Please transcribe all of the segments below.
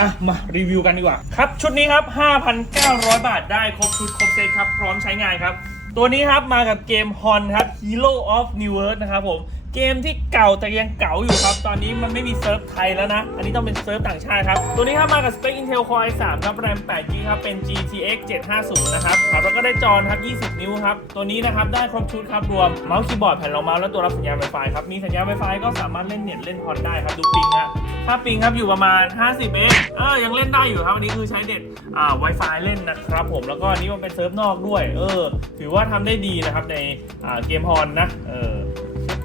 อะมารีวิวกันดีกว่าครับชุดนี้ครับ 5,900 บาทได้ครบชุดครบเซตครับ พร้อมใช้งานครับ ตัวนี้ครับมากับเกม Hon ครับ Hero of New Earth นะครับผมเกมที่เก่าแต่ยังเก่าอยู่ครับ ตอนนี้มันไม่มีเซิร์ฟไทยแล้วนะ อันนี้ต้องเป็นเซิร์ฟต่างชาติครับ ตัวนี้ครับมากับสเปค Intel Core i3 ครับ RAM 8 g b ครับ เป็น GTX 750 นะครับครับแล้วก็ได้จอครับ 20 นิ้วครับ ตัวนี้นะครับ ได้ครบชุดครับ รวมเมาส์คีย์บอร์ดแผ่นรองเมาส์และตัวรับสัญญาณ Wi-Fi ครับ มีสัญญาณ Wi-Fi ก็สามารถเล่นเน็ตเล่นฮอนได้ครับ ดูปิงฮะ ถ้าปิงครับอยู่ประมาณ 50 เองเออยังเล่นได้อยู่ครับอันนี้คือใช้เน็ตอ่า Wi-Fi เล่นนะครับผมแล้วก็อันนี้มันเป็นเซิร์ฟนอกด้วย เออ ถือว่าทำได้ดีนะครับในอ่าเกมฮอนนะ เออ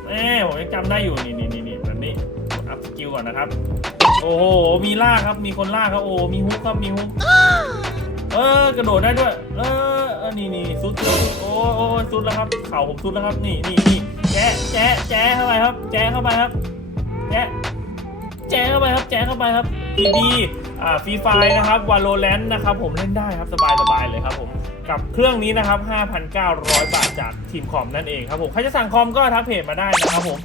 เอ้ผมยังจำได้อยู่นี่นี่นี่นี่แบบนี้กดอัพสกิลก่อนนะครับ โอ้โหมีล่ากครับมีคนล่ากครับโอ้มีฮุกครับมีฮุกเออกระโดดได้ด้วย เออเออนี่นี่สุดสุดโอ้โอ้สุดแล้วครับเข่าผมสุดแล้วครับ นี่นี่นี่แจ๊ะแจ๊ะแจ๊ะเข้าไปครับ แจ๊ะเข้าไปครับแจ๊ะ แจ๊เข้าไปครับแจ๊เข้าไปครับพีบีอ่าฟรีไฟนะครับวาโลแรนต์นะครับผมเล่นได้ครับสบายสบายเลยครับผมกับเครื่องนี้นะครับ 5,900 บาทจากทีมคอมนั่นเองครับผมใครจะสั่งคอมก็ทักเพจมาได้นะครับผม